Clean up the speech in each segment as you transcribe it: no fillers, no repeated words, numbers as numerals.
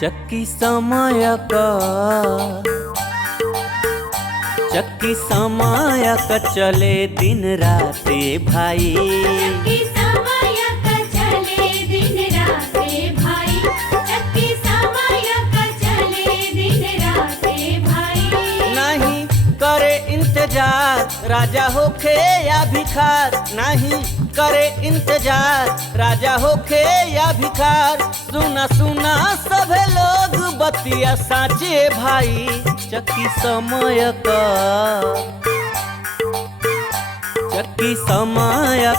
चक्की समय का चले दिन राते भाई। चक्की समय का चले दिन राते भाई। चक्की समय का चले दिन राते भाई। नहीं करे इंतजार राजा होखे या भिखार, नहीं करे इंतजार राजा होखे या भिखार। सुना सुना सभे लोग बतिया साचे भाई। चक्की समय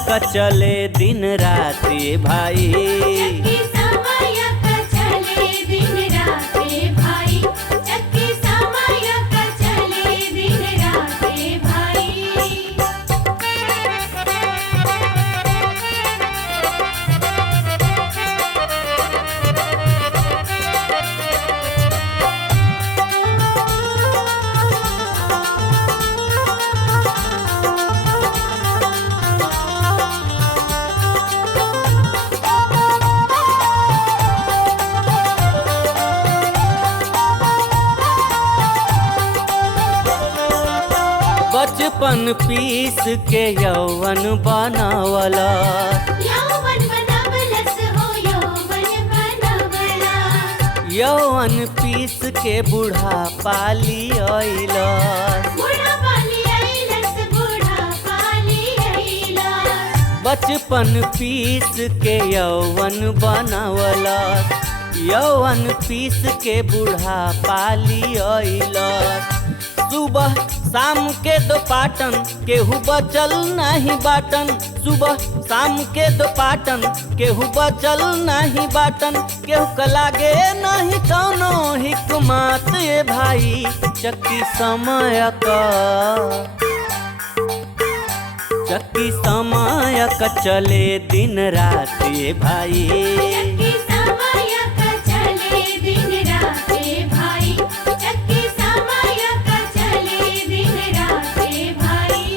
का चले दिन राते भाई। चक्की समय का चले दिन राते भाई। चक्की समय का चले दिन राते भाई। बचपन पीस के यौवन बनावला। यौवन बनवलस हो यौवन बनवला। यौवन पीस के बूढ़ा पाली अइलस। बूढ़ा पाली अइलस बूढ़ा पाली अइलस। बचपन पीस के यौवन बनावलस। यौवन पीस के बूढ़ा पाली अइलस। सुबह शाम के दो पाटन केहू बचल नहीं बाटन। सुबह शाम के दो पाटन केहू बचल नहीं बाटन। केहू का लागे नहीं कौनो हिकमत ए भाई। चक्की समय का चले दिन राते भाई। चक्की समय का चले दिन राते भाई। चक्की समय का चले दिन राते भाई।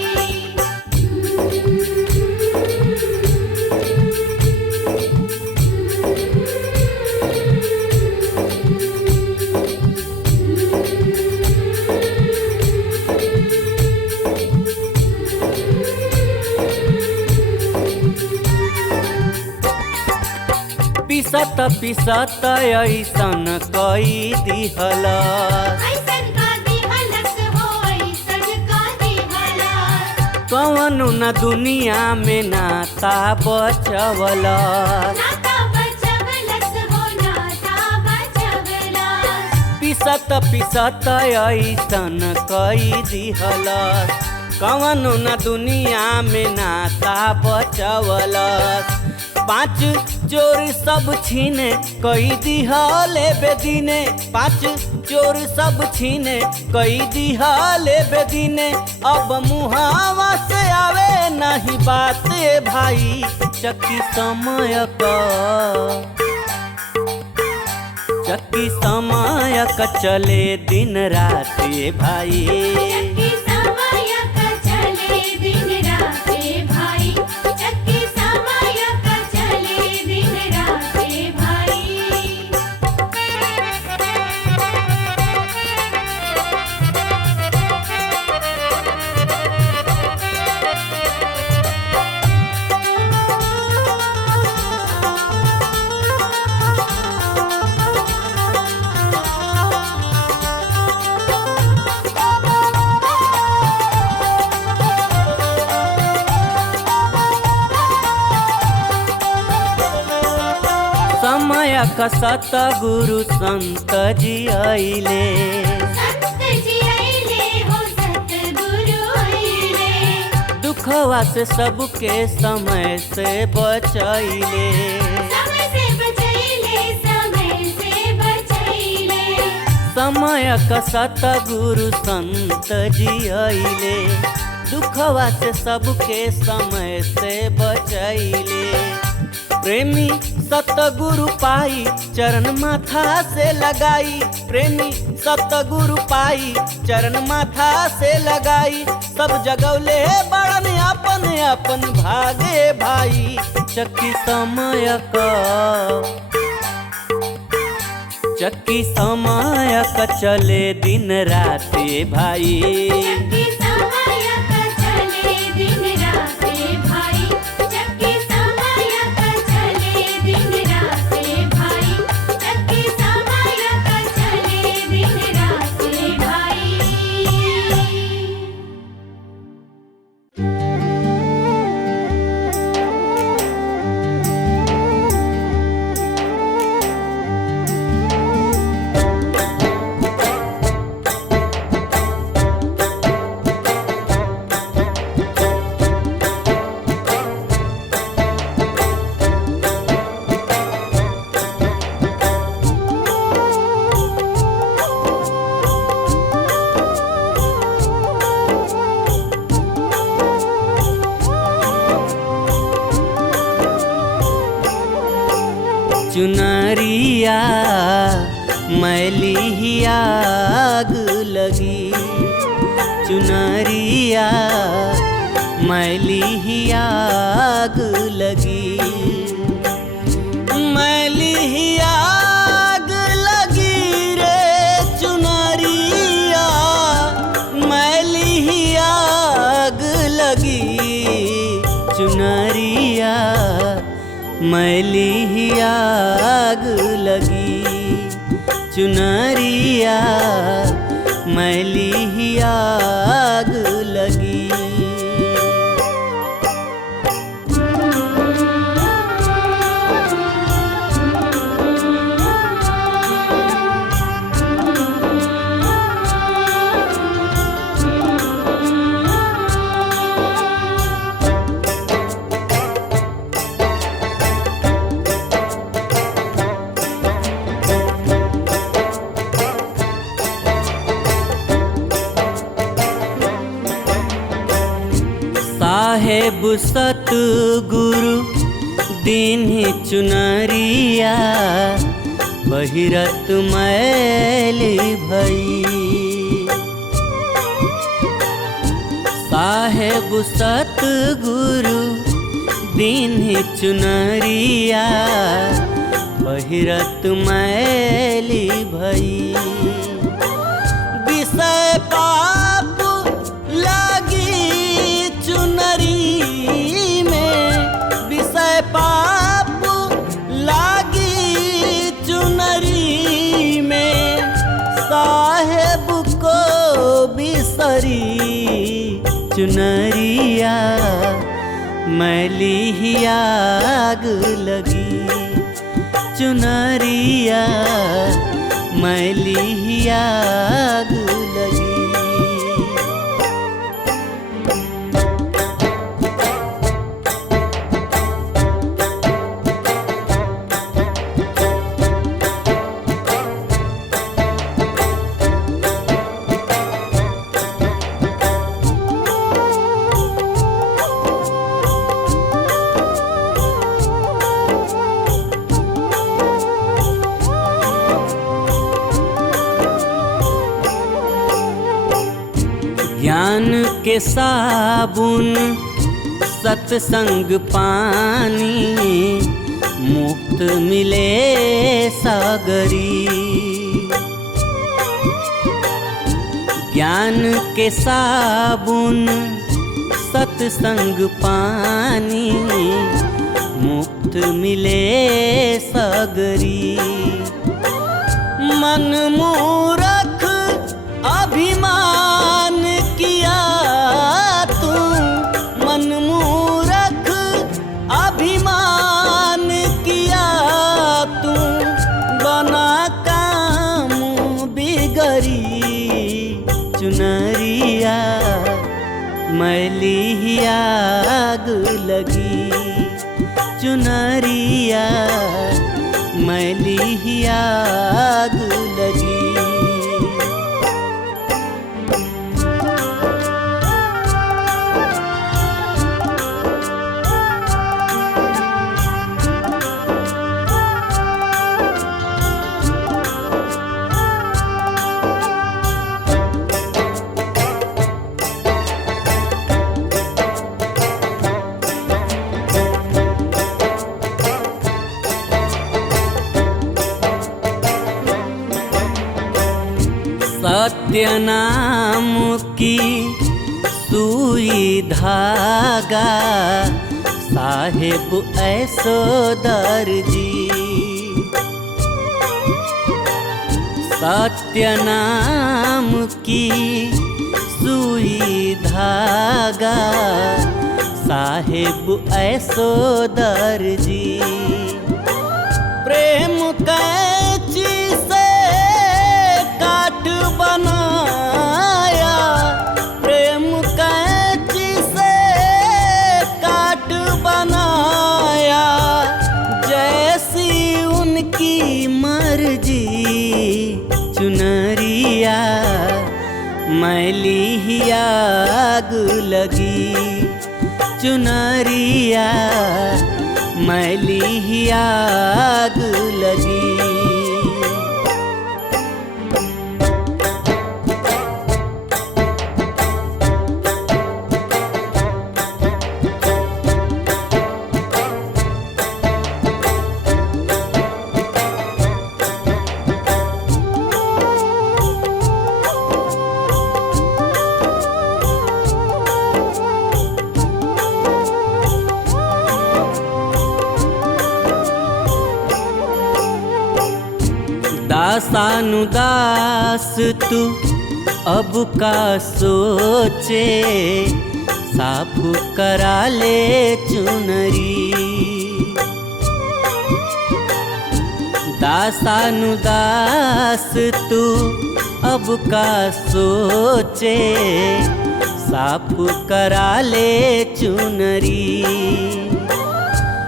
पिसत पिसत ऐसन कई दिहलस। ऐसन का दिहलस हो ऐसन का दिहलस। कवनो न दुनिया में नाता बचवलस। नाता बचवलस हो नाता बचवलस। पिसत पिसत ऐसन कई दिहलस। कवनो न दुनिया में नाता बचवलस। पाँच चोर सब छीने कई दिहले बेदीने। पाँच चोर सब छीने कई दिहले बेदीने। अब मुहावा से आवे नहीं बात ए भाई। चक्की समय का चले दिन राते भाई। चक्की समय का चले दिन राते भाई। चक्की समय का चले दिन राते भाई। समय का सतगुरु संत जी आइले। संत जी अइले हो सतगुरु अइले। दुखवा से सबके समय से बचैले। समय से बचैले समय से बचैले। समय का सतगुरु संत जी आइले। दुखवा से सबके समय से बचैले। प्रेमी सतगुरु पाई चरण माथा से लगाई। प्रेमी सतगुरु पाई चरण माथा से लगाई। सब जगौले बड़न अपन अपन भागे भाई। चक्की चक्की समय क चले दिन राते भाई। चक्की समय का चले दिन राते भाई। चक्की समय का चले दिन राते भाई। चक्की समय का चले दिन राते भाई। चुनरिया मैली ही आग लगी। चुनरिया मैली ही आग लगी। मैली ही आग लगी रे चुनरिया मैली ही आग लगी। चुनरिया मैली ही आग लगी। चुनरिया मैली ही आग लगी। साहेब सतगुरु दीन्ही चुनरिया पहिरत मैली भई। साहेब सतगुरु दीन्ही चुनरिया पहिरत मैली भई। विषय पाप लगी चुनरी में। विषय पाप लागी चुनरी में। साहेब को बिसरी चुनरिया मैली ही आग लगी। चुनरिया मैली ही आग लगी। ज्ञान के साबुन सत्संग पानी मुक्त मिले सागरी। ज्ञान के साबुन सत्संग पानी मुक्त मिले सागरी। मन मूरख अभिमान किया तू। मन मूरख अभिमान किया तू। बना काम बिगड़ी चुनरिया मैली ही आग लगी। चुनरिया मैली ही आग लगी। सत्य नाम की सुई धागा साहेब ऐसो दर्जी। सत्य नाम की सुई धागा साहेब ऐसो दर्जी। प्रेम कैंची से काट बनाया, प्रेम कैंची से काट बनाया, जैसी उनकी मर्जी। चुनरिया मैली ही आग लगी, चुनरिया मैली ही आग लगी। दासानुदास तू अब का सोचे, साफ करा ले चुनरी। दासानुदास तू अब का सोचे, साफ करा ले चुनरी।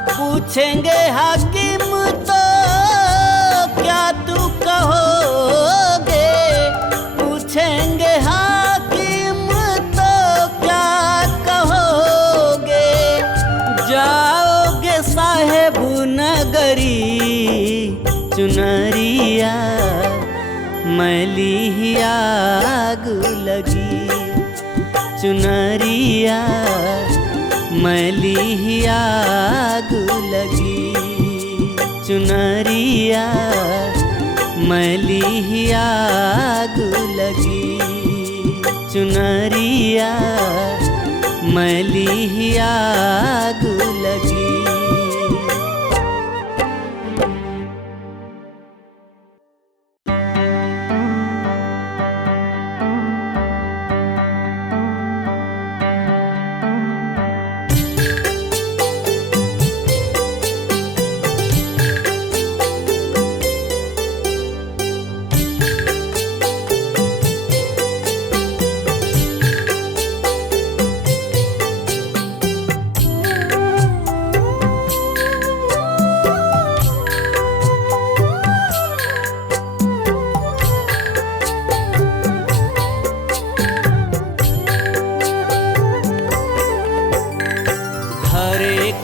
पूछेंगे हाकिम तो क्या तू कहोगे, पूछेंगे हाकिम तो क्या कहोगे। जाओगे साहेब नगरी, चुनरिया मैली ही आग लगी, चुनरिया मैली ही आग लगी, चुनरिया मैली ही आग लगी, चुनरिया मैली ही आग लगी।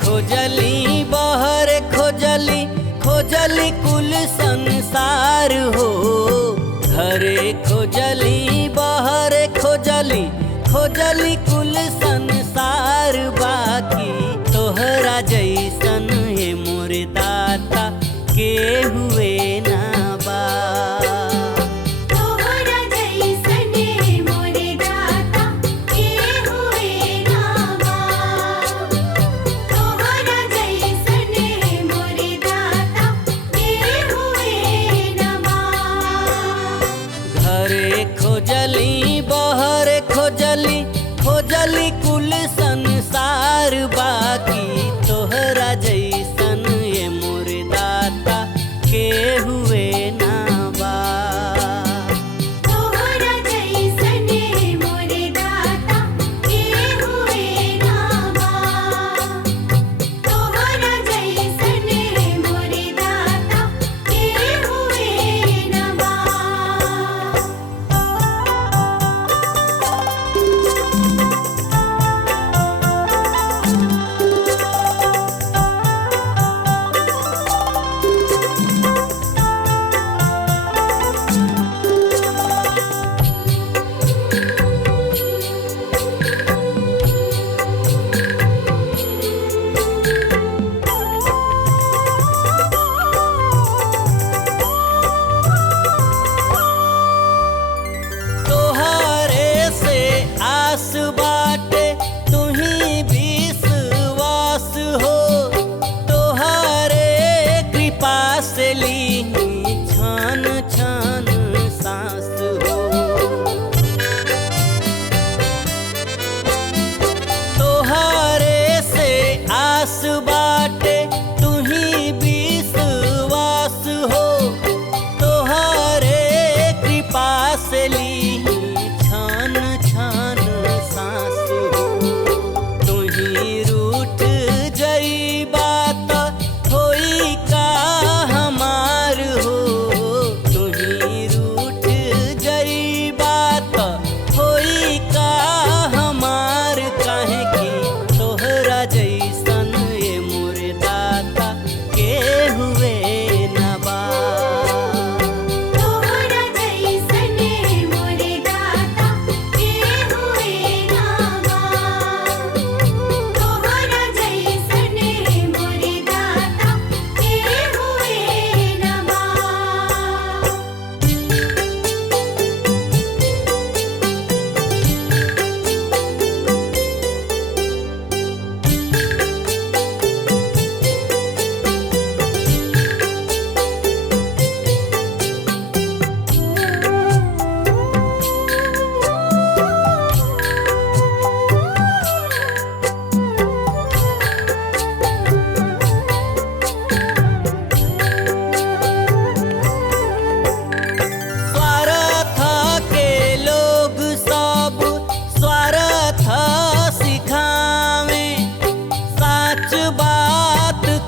खोजली बहर खोजली, खोजली कुल संसार हो। घरे खोजली बहर खोजली, खोजली कुल संसार। बाकी तोहरा जैसन है मोरे दाता के हुए ना बा। खोजली बहर खोजली, खोजली कुल संसार। बाकी तोहरा जैसन ये मोरे दाता के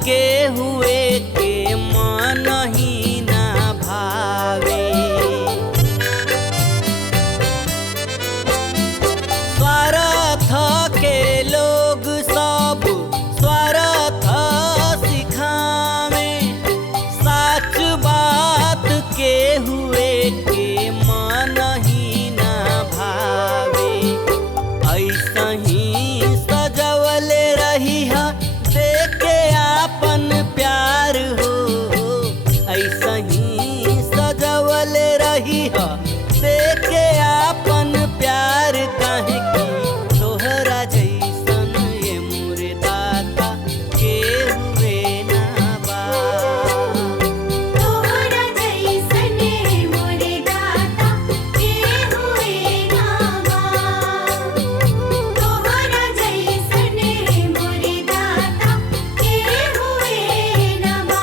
के हुए के मन ही ना भावे। स्वार्थ के लोग सब स्वार्थ सिखावे, सच बात के हुए के मन ही ना भावे। ऐसा ही सजवले रही है देखे आपन प्यार हो, ऐसा ही सजवले रही है देखे आपन प्यार। काहे की तोहरा जैसन ये मोरे दाता के हुए ना बा। तोहरा जैसने मोरे दाता के हुए ना बा। तोहरा जैसने मोरे दाता के हुए ना बा।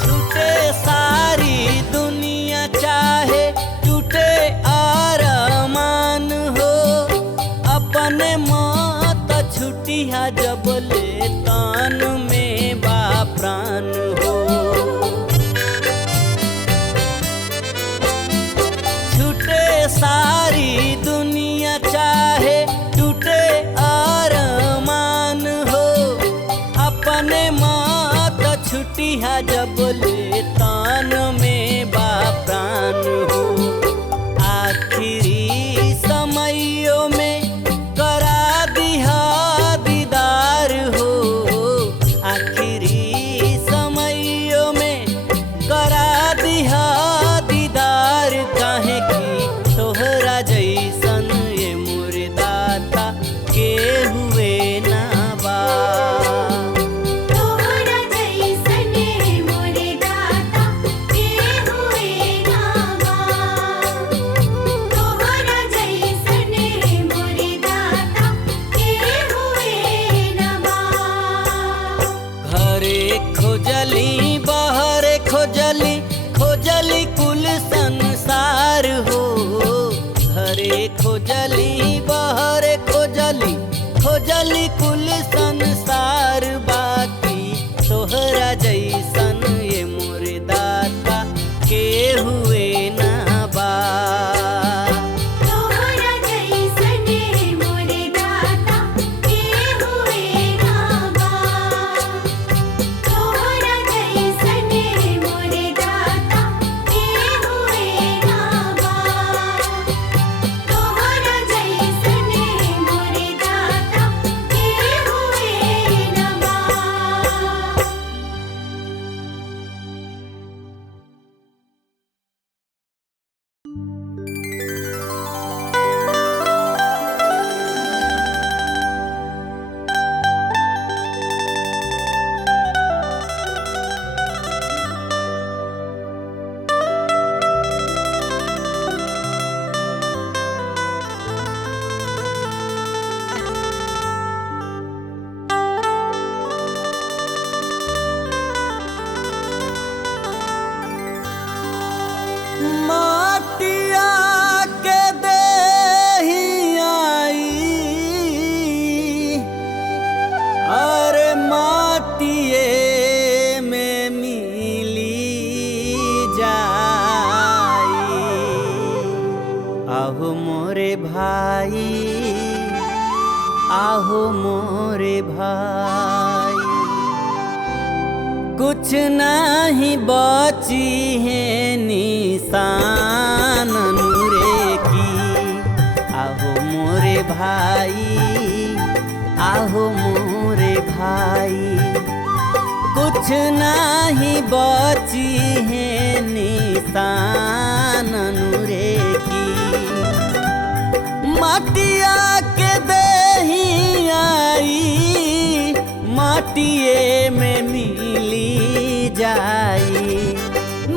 छूटे सारी दुनिया चाहे टूटे अरमान हो, अपने मौत छुटिया जब ले तान में बा प्राण हो। छूटे सारी दुनिया चाहे टूटे अरमान हो, अपने मौत छुटिया जब ले तान में बा प्राण हो। आखिरी समयों में करा दिहा दीदार हो, आखिरी समयों में करा दिहा दीदार। काहे की तोहरा जैसन ये मोरे दाता के हुए ना बा। तोहरा जैसने मोरे दाता के हुए ना बा। तोहरा जैसने मोरे दाता के हुए ना बा। घरे खोजली बाहरे खोजली, खोजली कुल संसार हो। घरे खोजली बाहरे खोजली, खोजली कुल संसार। बाकी तोहरा जैसन ये मोरे दाता के हुए ना बा। तोहरा जैसने मोरे दाता के हुए ना बा। तोहरा जैसने मोरे दाता के हुए ना बा। तोहरा जैसने मोरे दाता के हुए ना बा। माटिया के देही आई, अरे माटिए में मिली जाई। आहो मोरे भाई, आहो मोरे भाई, कुछ नहीं बची है निशान नूरे की। आहो मोरे भाई, आहो मोरे भाई, कुछ नहीं बची है निशान नूरे की। माटिया के देही आई, मटिए में मिली जाई,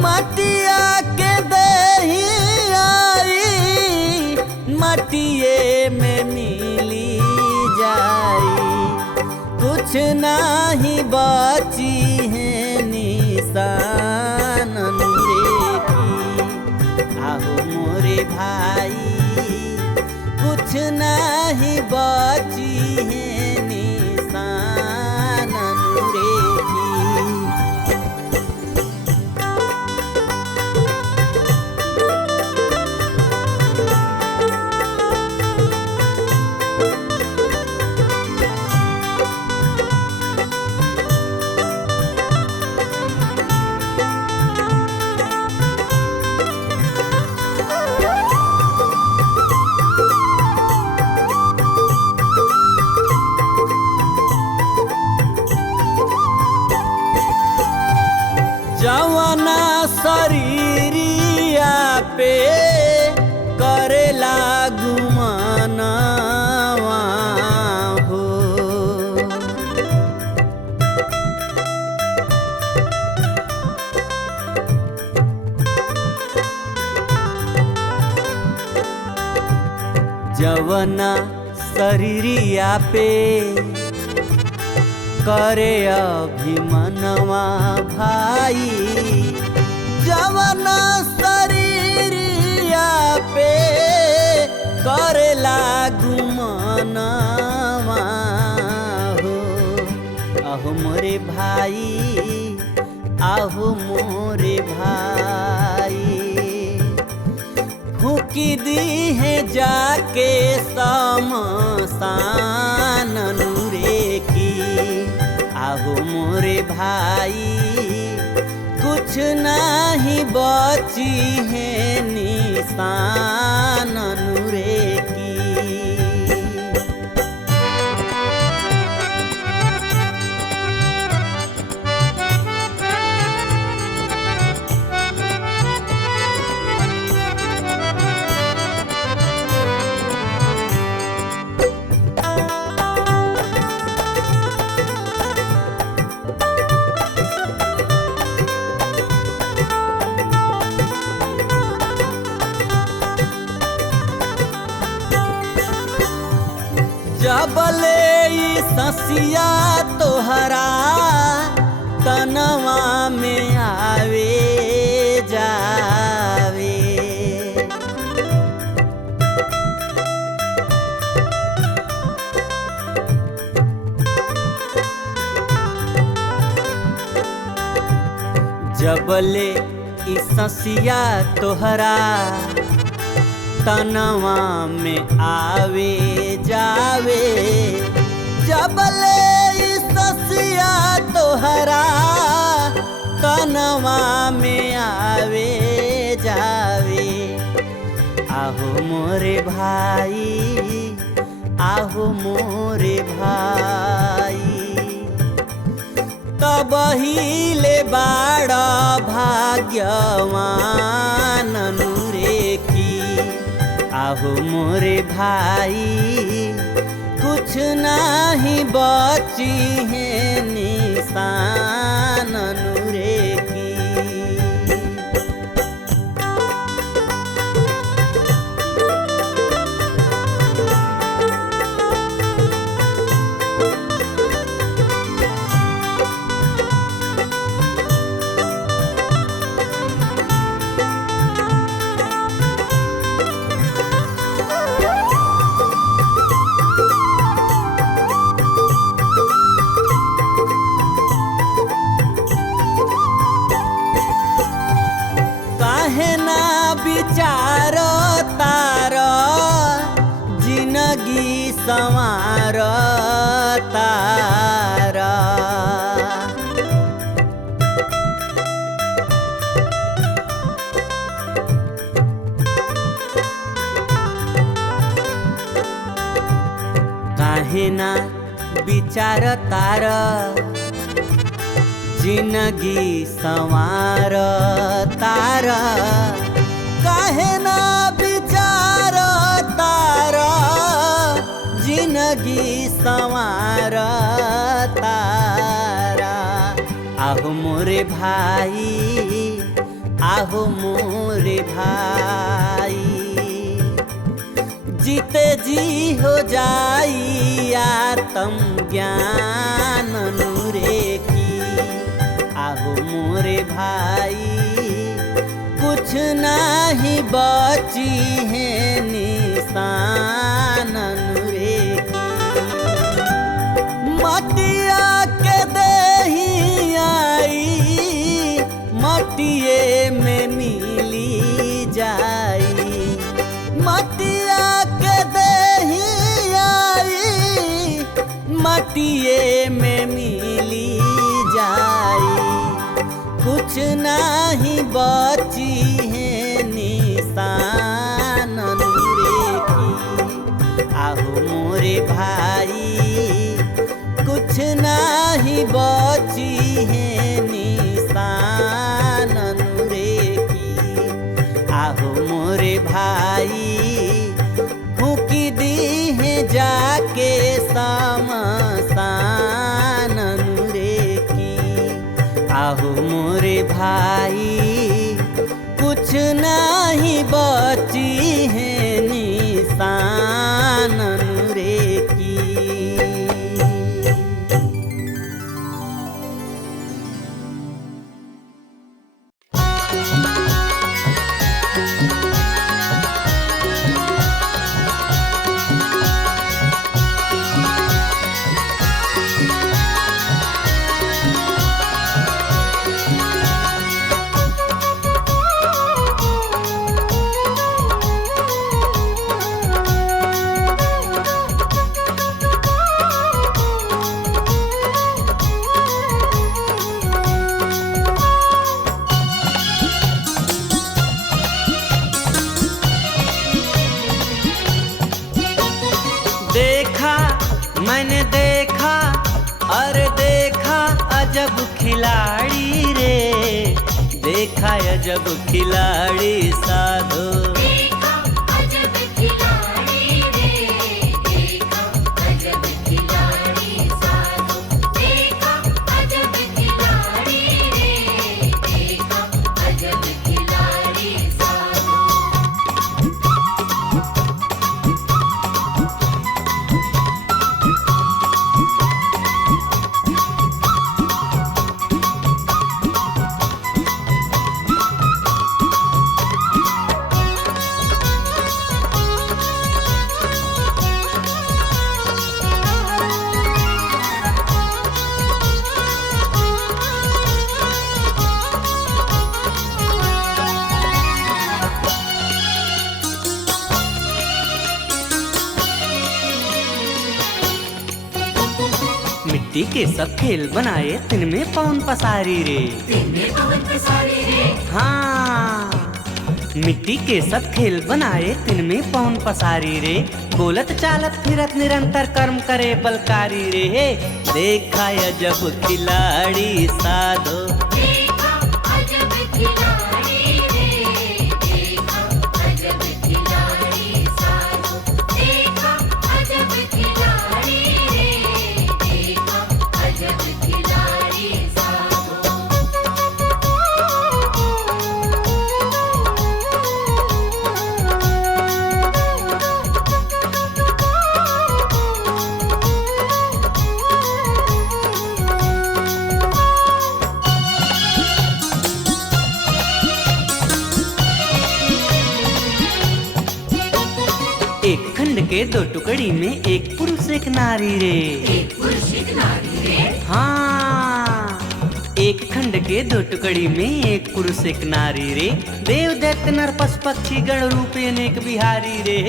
मटिया के दही आई, मटिए में मिली जाई, कुछ नाही बची है निशान रे की। आहो मोरे भाई कुछ नाही बची है निशान रे की। जवना शरीरिया पे करेला गुमानवा हो, जवना शरीरिया पे करे अभिमनवा भाई, जवना शरीरिया पे करेला गुमनवा हो। आहो मोरे भाई, आहो मोरे भाई, फूकी दी है जाके शमशान रे की। आहो मोरे भाई कुछ नहीं बची है निशान रे की। जबले ई ससिया तोहरा तनवा में आवे जावे, जबले ई ससिया तोहरा तनवा में आवे जावे, जबले ससिया तोहरा तनवा में आवे जावे। आहो मोरे भाई, आहो मोरे भाई, तब हिले बाड़ा भाग्यवान रे की। आहो मोरे भाई कुछ नहीं बची है निशान रे की। विचार तार जिंदगी संवार तार, काहे ना विचार तार जिंदगी संवार तार, काहे ना विचार तारा जिंदगी संवार तारा। आहो मोरे भाई, आहो मोरे भाई, जीते जी हो जाई आत्म ज्ञान नूरे की। आहो मोरे भाई, कुछ नाही बची है निशान नूरे की। मटिया के देही आई, मटिए में मिली जाई। मटिया के देही आई, मटिए में मिली जाई। कुछ नाही बची है निशान नूरे की। आहो मोरे भाई, कुछ नाही बची है निशान नूरे की। आहो मोरे भाई, फूकी दी है जाके शमशान नूरे की। आहो मोरे भाई, कुछ नहीं बची है निशान नूरे की। देखा मैंने देखा, अरे देखा अजब खिलाड़ी रे, देखा अजब खिलाड़ी साधो। देखा अजब खिलाड़ी रे, देखा अजब खिलाड़ी साधो। देखा अजब खिलाड़ी रे, देखा अजब खिलाड़ी साधो। मिट्टी के सब खेल बनाए, तिनमें पवन पसारी रे। तिनमें पवन पसारी रे। हाँ, मिट्टी के सब खेल बनाए, तिनमें पवन पसारी रे। बोलत चालत फिरत निरंतर कर्म करे बलकारी रे। देखा अजब खिलाड़ी साधो। देखा अजब खिलाड़ी रे, देखा अजब खिलाड़ी साधो। देखा अजब खिलाड़ी रे, देखा अजब खिलाड़ी साधो। एक खंड के दो टुकड़ी में एक पुरुष एक नारी रे। एक पुरुष एक नारी रे। हाँ, एक खंड के दो टुकड़ी में एक पुरुष एक नारी रे। देव दैत्य नर पशु पक्षी गण रूपे अनेक बिहारी रे।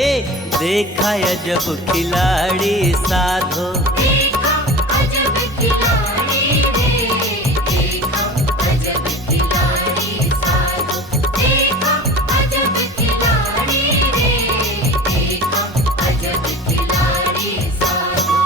देखा अजब खिलाड़ी साधो। देखा अजब खिलाड़ी रे, देखा अजब खिलाड़ी साधो। देखा अजब खिलाड़ी रे, देखा अजब खिलाड़ी साधो।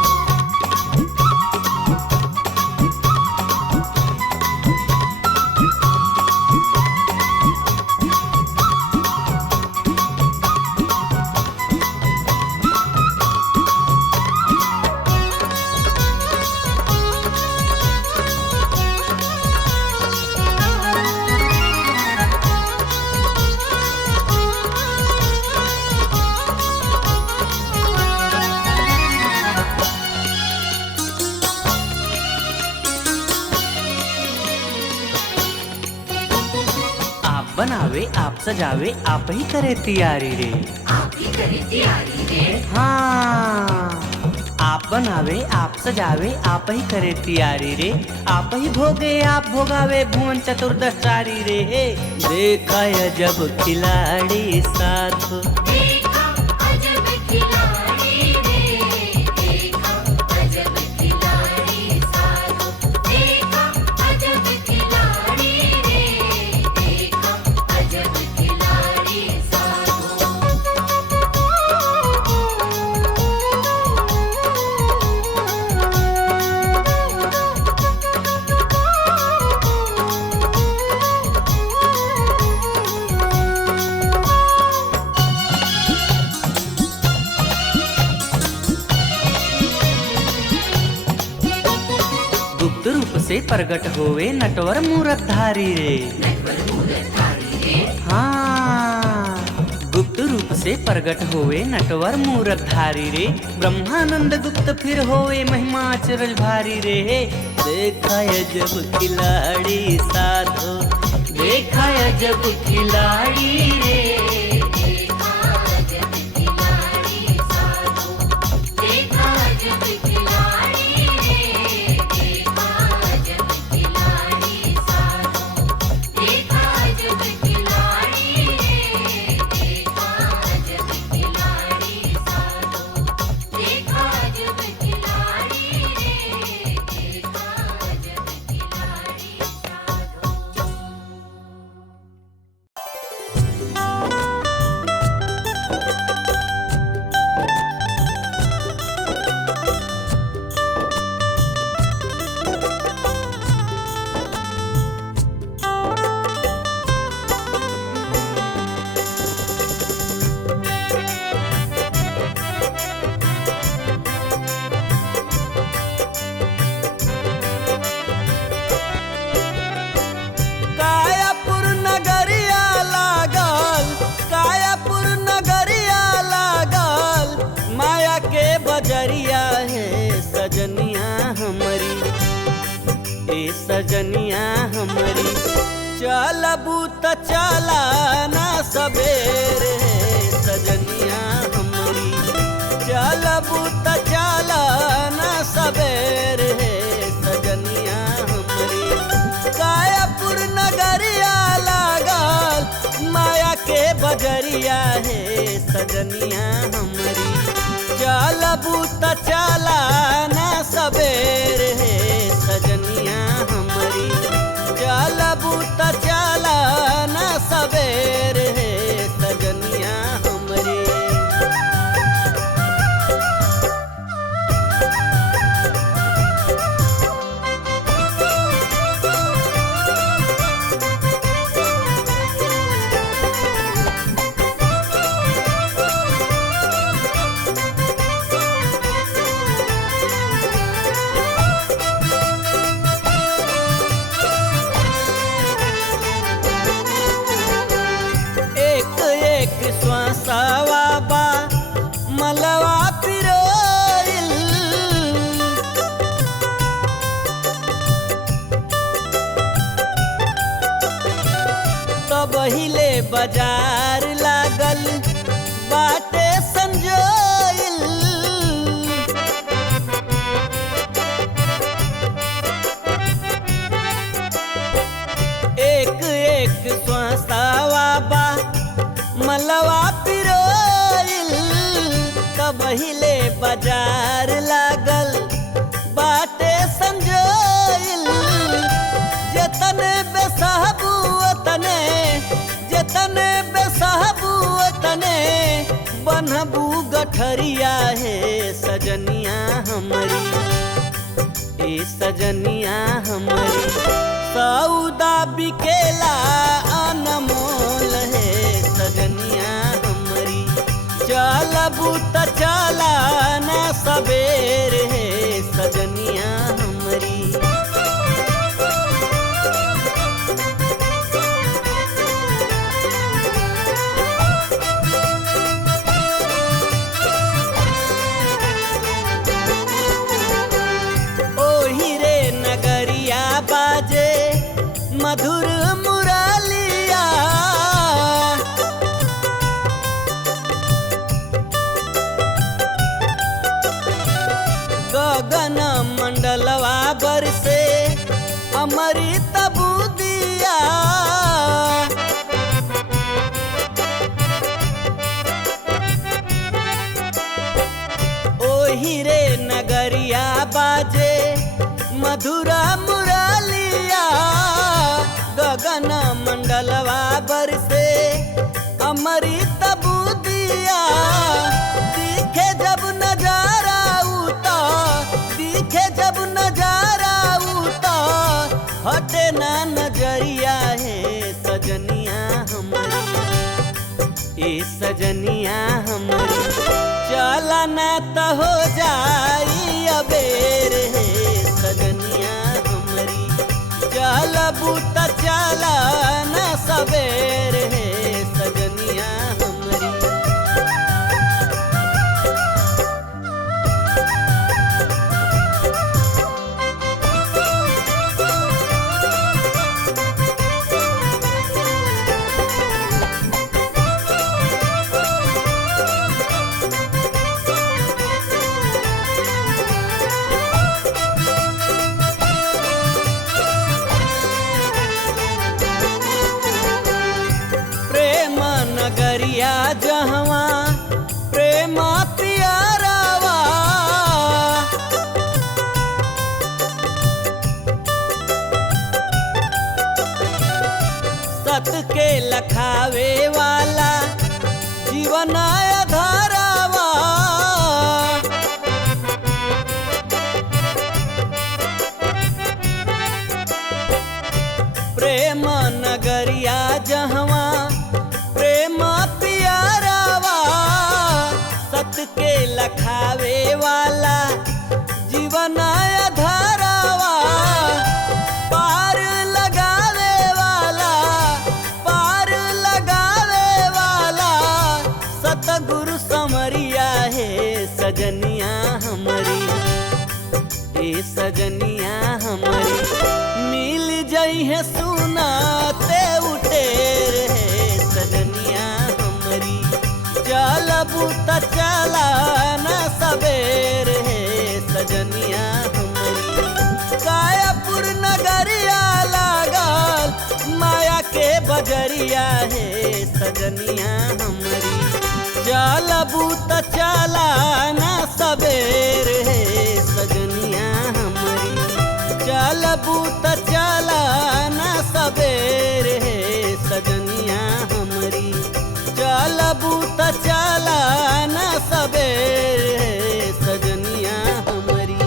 बनावे आप सजावे आप ही करे तैयारी रे। आप ही करे तैयारी रे। हाँ, आप बनावे आप सजावे आप ही करे तैयारी रे। आप ही भोगे आप भोगावे भुवन चतुर्दशारी रे। देखा जब खिलाड़ी साधो, देखा अजब खिलाड़ी रे। देखा अजब खिलाड़ी साधो। देखा अजब खिलाड़ी रे। देखा अजब खिलाड़ी साधो। गुप्त रूप से प्रगट होवे नटवर मूरत धारी रे। नटवर मूरत धारी रे। हाँ, गुप्त रूप से प्रगट होवे नटवर मूरत धारी रे। ब्रह्मानंद गुप्त फिर होवे महिमा चरल भारी रे। देखा जब खिलाड़ी साधो, देखा जब खिलाड़ी रे। देखा अजब खिलाड़ी साधो। देखा अजब खिलाड़ी रे। देखा अजब खिलाड़ी साधो। देखा अजब खिलाड़ी रे। देखा अजब खिलाड़ी साधो। देखा अजब खिलाड़ी रे। देखा अजब खिलाड़ी साधो। कायापुर नगरिया लागल, कायापुर नगरिया लागल, माया के बजरिया है सजनिया हमरी। ए सजनिया हमरी, चलबू त चला ना सबेरे सजनिया हमरी। चलबू त चला ना सबेरे सजनिया हमरी। कायापुर नगरिया लागल, माया के बजरिया है सजनिया हमरी। चलबू त चला ना सबेरे सजनिया हमरी। चलबू त चला ना सबेरे सजनिया हमरी। एक एक श्वासवा बा मलवा पिरोइल। तब हिले बाजार लागल बाटे संजोइल। एक एक श्वासवा बा मलवा पिरोइल। तब हिले बाजार लागल बाटे संजोइल। जतने बेसहबू तने, जतने बेसहबू तने, बनबू गठरिया है सजनिया हमरी। ए सजनिया हमरी, सौदा बिकेला अनमोल है सजनिया हमरी। चलबू त चला ना सबेरे सजनिया हमरी। मधुर मुरलिया अमृत बुदिया ओही रे नगरिया बाजे मधुरा मुरलिया गगन मंडलवा बरसे अमृत बुदिया दिखे जब नजारा उता दिखे जब नजारा उता हटे ना नजरिया है सजनिया हमारी ए सजनिया हमारी चला ना तो हो जाई अबेर है सजनिया हमारी चलबू त चला ना सबेर है सजनिया हमारी। नगरिया जहवा प्रेम प्यारावा सत के लखावे वाला जीवन आधारावा प्रेम नगरिया जहवा प्रेम प्यारावा सत के लखावे वाला जीवन आधारावा पार लगावे वाला सतगुरु समरिया है सजनिया हमारी ए सजनिया हमारी मिल जाई है सुनाते उठेर है सजनिया हमारी चलबू त चला ना सबेर है सजनिया हमारी। कायापुर नगरिया लागल माया के बजरिया है सजनिया हमारी चलबू त चला ना सबेर है सजनिया हमारी चलबू त चला ना सबेर है सजनिया हमारी चलबू त चला ना सबेर है सजनिया हमारी।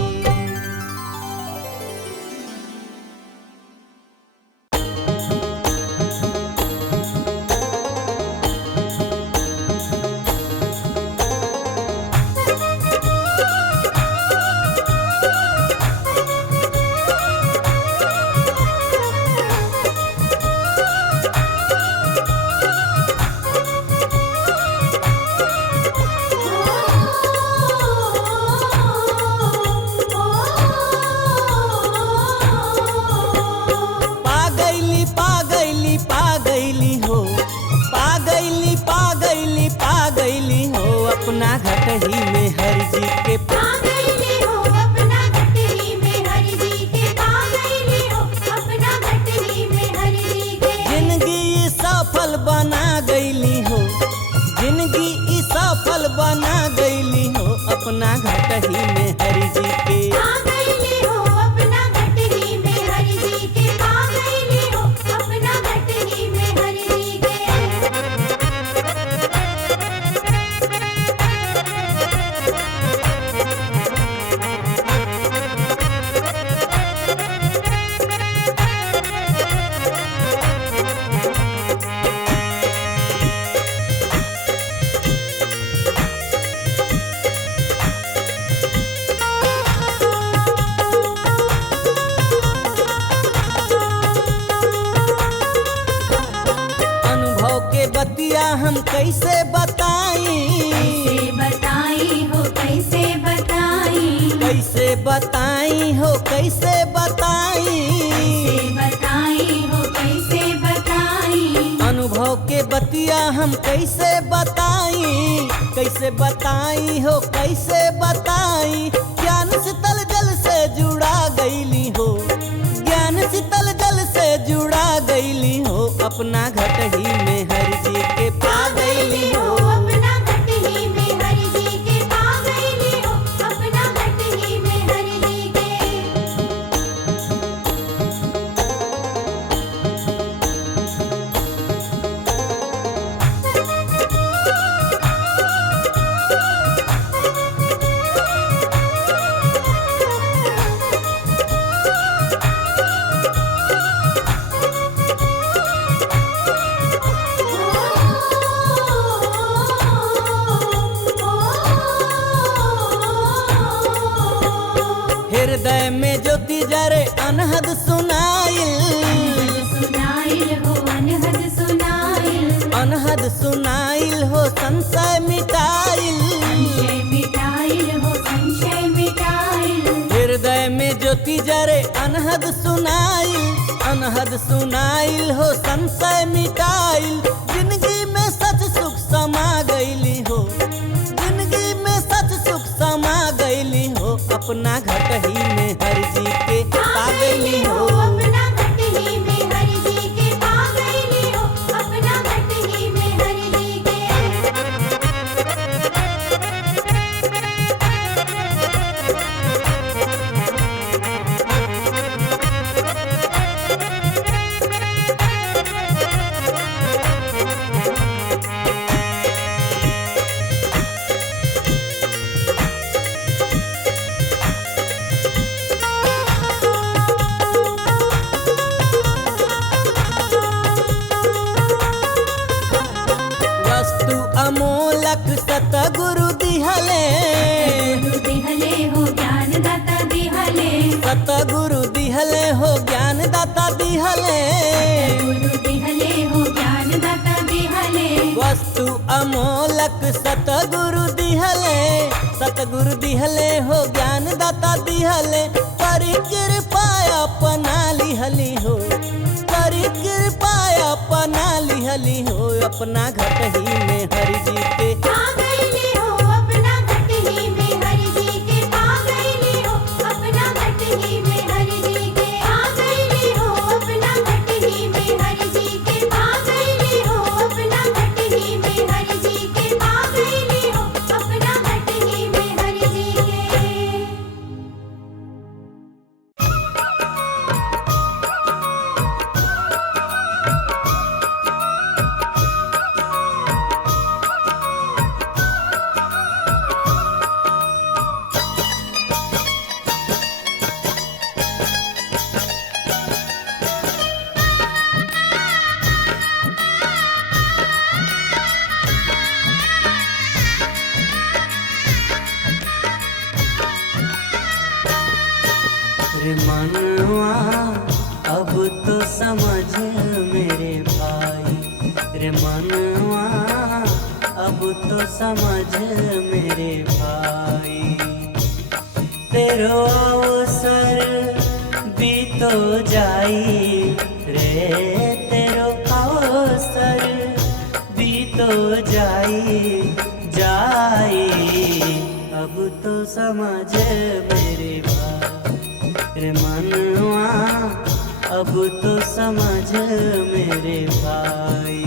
अपना घटही में हरि जी के पागैली हो अपना घटही में हरि जी के पागैली हो अपना घटही में हरि जी के जिंदगी सफल बना गईली हो जिंदगी सफल बना गईली हो अपना घटही में हरि जी के पागैली हो अपना घटही में हरि जी के पागैली हो अपना घटही में हरि जी के बतिया हम कैसे बताई हो कैसे बताई कैसे बताई हो कैसे बताई हो कैसे बताई अनुभव के बतिया हम कैसे बताई हो कैसे बताई ज्ञान शीतल जल से जुड़ा गईली हो ज्ञान शीतल अपना घटही में हर जी के पा गईली हो। अपना घटही में हरि जी के पा गईली हो, अपना घटही में हरि जी के। हृदय में ज्योति जरे अनहद सुनाइल, सुनाइल हो अनहद सुनाइल, अनहद सुनाइल हो संशय मिटाइल। संशय मिटाइल हो संशय मिटाइल। हृदय में ज्योति जरे अनहद सुनाइल, अनहद सुनाइल हो संशय मिटाइल। जिंदगी में सच सुख समा गईली हो, जिंदगी में सच सुख समा गईली हो। अपना घटही में हर जी के पा गईली हो। अपना घटही में हरि जी के पा गईली हो, अपना घटही में हरि जी के। वस्तु अमोलक सतगुरु दिहले, गुरु दिहले हो ज्ञान दाता दिहले, सतगुरु दिहले हो ज्ञान दाता दिहले। गुरु दिहले हो ज्ञान दाता दिहले। वस्तु अमोलक सतगुरु दिहले, सतगुरु दिहले हो ज्ञान दाता दिहले। परि कृपा अपना लिहली हो, परि कृपा अपना लिहली हो। अपना घटही में हर जी के पा गईली हो, अपना घटही में हरि जी के पा गईली हो, अपना घटही में हरि जी के। पा गईली हो, अपना घटही में हरि जी के पा गईली हो, अपना घटही में हरि जी के पा गईली हो, अपना घटही में हरि जी के। रे मनवा अब तो समझ मेरे भाई, रे मनवा अब तो समझ मेरे भाई। तेरो अवसर भी तो जाई रे, तेरो अवसर भी तो जाई जाई। अब तो समझ मेरे भाई, रे मनवा अब तो समझ मेरे भाई।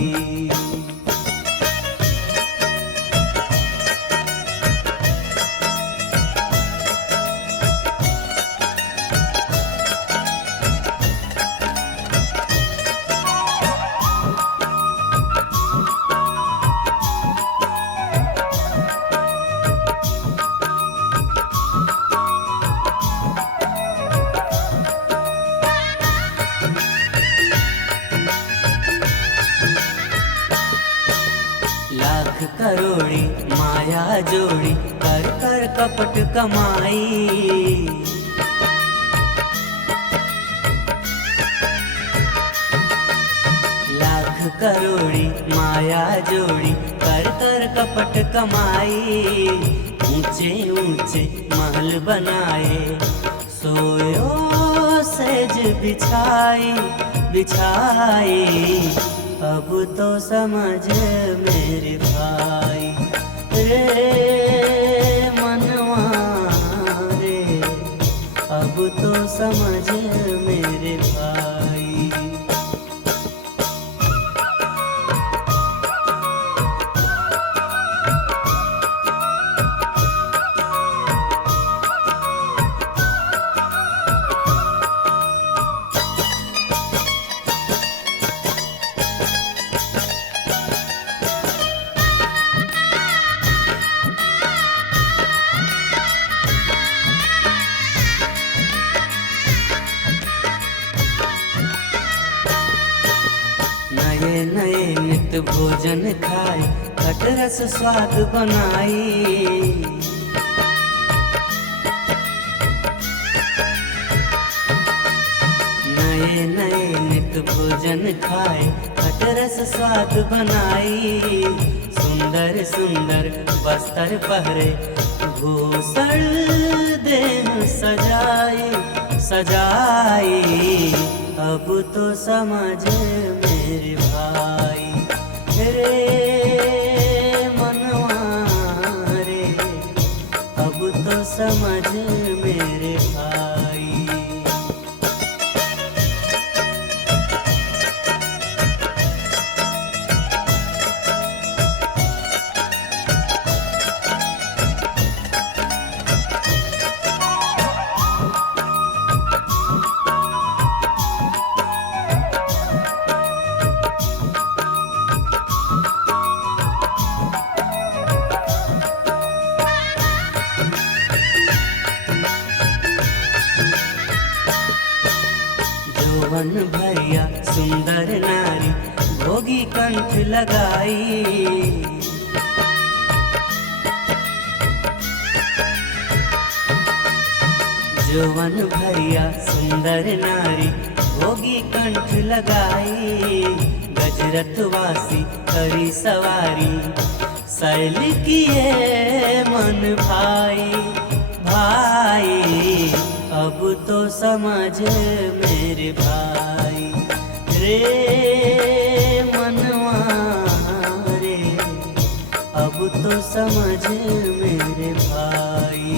लाख करोड़ी माया जोड़ी कर कर कपट कमाई। लाख करोड़ी माया जोड़ी कर कर कपट कमाई। ऊंचे ऊंचे महल बनाए सोयो सेज बिछाई बिछाई। अब तो समझ मेरे भाई रे मनवा रे, अब तो समझ मेरे भाई। नए नए नित भोजन खाए खटरस स्वाद बनाई। नए नए नित भोजन खाए खटरस स्वाद बनाई। सुंदर सुंदर वस्त्र पहरे भूषण देह सजाई सजाई। अब तो समझ मेरे भाई रे मनवा रे, अब तो समझ मेरे भाई। जौवन भैया सुंदर नारी भोगी कंठ लगाई। जौवन भैया सुंदर नारी भोगी कंठ लगाई। गजरथ वासी करी सवारी शैल किए मन भाई भाई। अब तो समझ मेरे भाई रे मनवा रे, अब तो समझ मेरे भाई।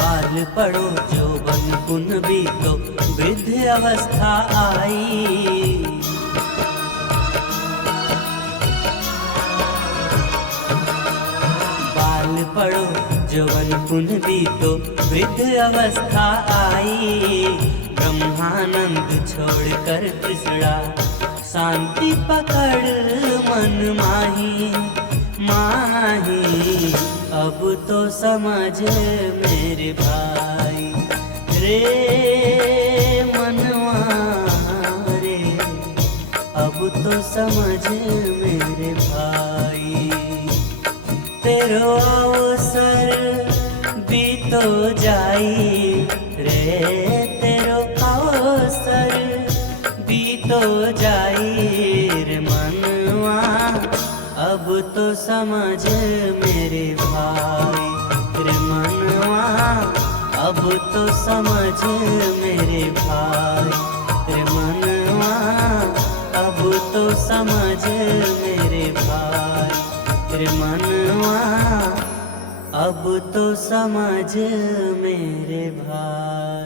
बाल पड़ो जौवन पुन बीतो वृद्ध अवस्था आई। बाल पड़ो जौवन पुन बीतो वृद्ध अवस्था आई। ब्रह्मानंद छोड़कर तृष्णा शांति पकड़ मन माही माही। अब तो समझ मेरे भाई रे मनवा रे, अब तो समझ मेरे भाई। तेरो अवसर बीतो जाई रे, तेरो अवसर बीतो जाई रे मनवा। अब तो समझ मेरे भाई रे मनवा, अब तो समझ मेरे भाई रे मनवा। अब तो समझ मेरे भाई रे मनवा, अब तो समझ मेरे भाई।